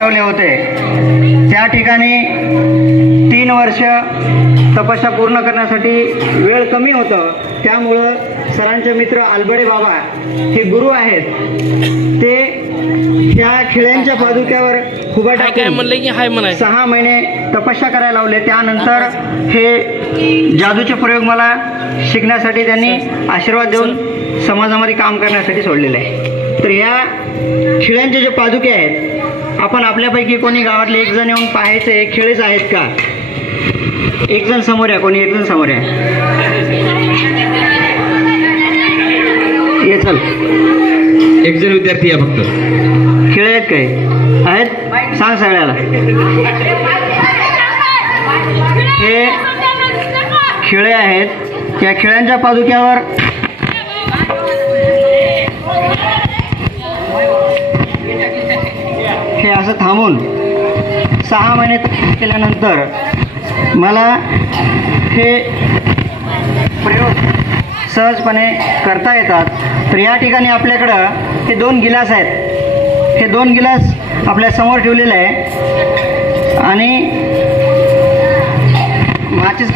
होते. त्या ठिकाणी तीन वर्ष तपस्या पूर्ण करण्यासाठी वेळ कमी होतं. त्यामुळं सरांचे मित्र आलबडे बाबा हे गुरु आहेत. ते त्या खिळ्यांच्या पादुक्यावर खुबा हाय टाकून म्हणलं की हाय म्हणायचं सहा महिने तपस्या करायला लावले. त्यानंतर हे जादूचे प्रयोग मला शिकण्यासाठी त्यांनी आशीर्वाद देऊन समाजामध्ये काम करण्यासाठी सोडलेले आहे. तर या खिळ्यांचे जे पादुके आहेत आपण आपल्यापैकी कोणी गावातले एक जण येऊन पाहायचे हे खिळेच आहेत का? एक जण समोर आहे कोणी एक जण समोर आहे ये चल. एक जण विद्यार्थी आहे फक्त. खिळे आहेत काय? आहेत? सांग सगळ्याला. हे खिळे आहेत. त्या खिळ्यांच्या पादुक्यावर हे असं थांबून सहा महिने केल्यानंतर मला हे प्रयोग सहजपणे करता येतात. तर या ठिकाणी आपल्याकडं हे दोन गिलास आहेत. हे दोन गिलास आपल्यासमोर ठेवलेले आहे. आणि माचीस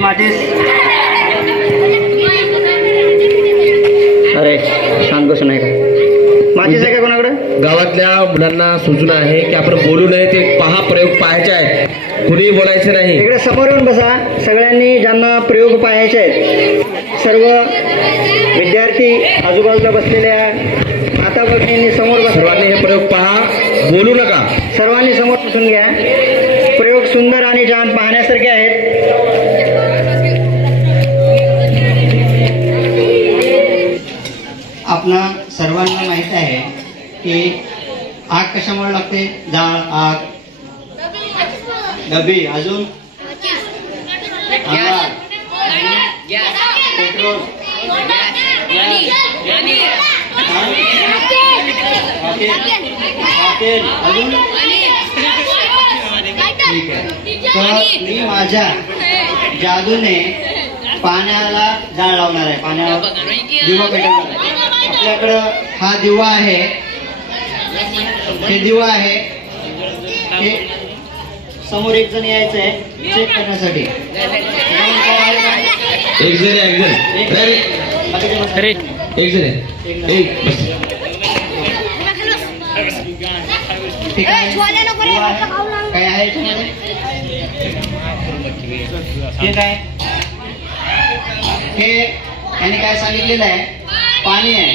माचीस बसून आहे का? माचीस आहे का कोणाकडं? गावातल्या मुलांना सूचना आहे की आपण बोलू नये ते पहा प्रयोग पाहायचे आहेत. कुणीही बोलायचं नाही. इकडे समोर येऊन बसा. सगळ्यांनी ज्यांना प्रयोग पाहायचे आहेत सर्व विद्यार्थी आजूबाजूला बसलेल्या माता भगिनींनी समोर बस. सर्वांनी हे प्रयोग पहा. बोलू नका. सर्वांनी समोर बसून घ्या. प्रयोग सुंदर आणि छान पाहण्यासारखे आहेत. आपणा सर्वांना माहीत आहे की आग कशामुळे लागते? जाळ आग. डबी अजून? पेट्रोल. ठीक आहे. तर मी माझ्या जादूने पाण्याला जाळ लावणार आहे. पाण्यावर दिवा पेटवणार आपल्याकडं हा दिवा आहे. हे दिवा आहे. हे समोर एक जण यायचं आहे. चेक करण्यासाठी. एक जण आहे, एक जण. एक जण. आहे. एक बस. ठीक आहे. दिवा आहे. काय आहे याच्यामध्ये? हे काय? हे यांनी काय सांगितलेलं आहे? पाणी आहे.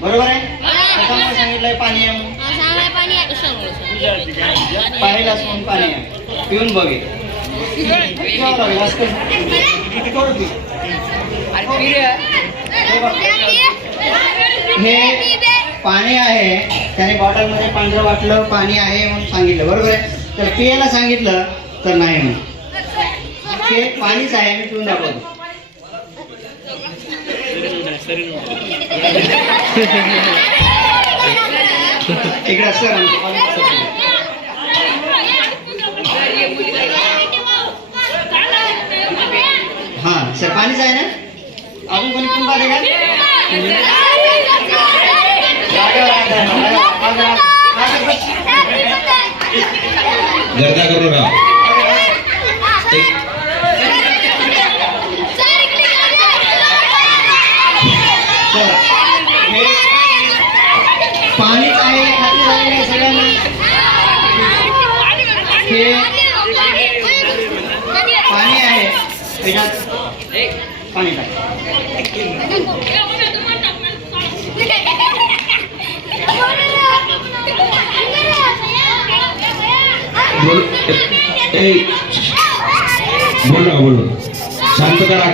बरोबर आहे? त्याच्यामुळे सांगितलंय पाणी आहे म्हणून. पाहिलाच म्हणून पाणी आहे. पिऊन बघे लागेल, असं. हे. हे पाणी आहे. त्याने बॉटलमध्ये पांढरं वाटलं पाणी आहे म्हणून सांगितलं. बरोबर आहे? तर पियाला सांगितलं तर नाही म्हणून. हे पाणीच आहे मी पिऊन दाखवतो इकडे सर आमचं पाणी सर. हा सर पाणीच आहे ना? अजून कोणी आज- आज- गर्दा करू नका एक- तर हे पाणीच आहे खात्री झाली नाही सगळ्यांना. हे पाणी आहे. त्याच्यात पाणी टाक बोल ए- बोल शांत करा.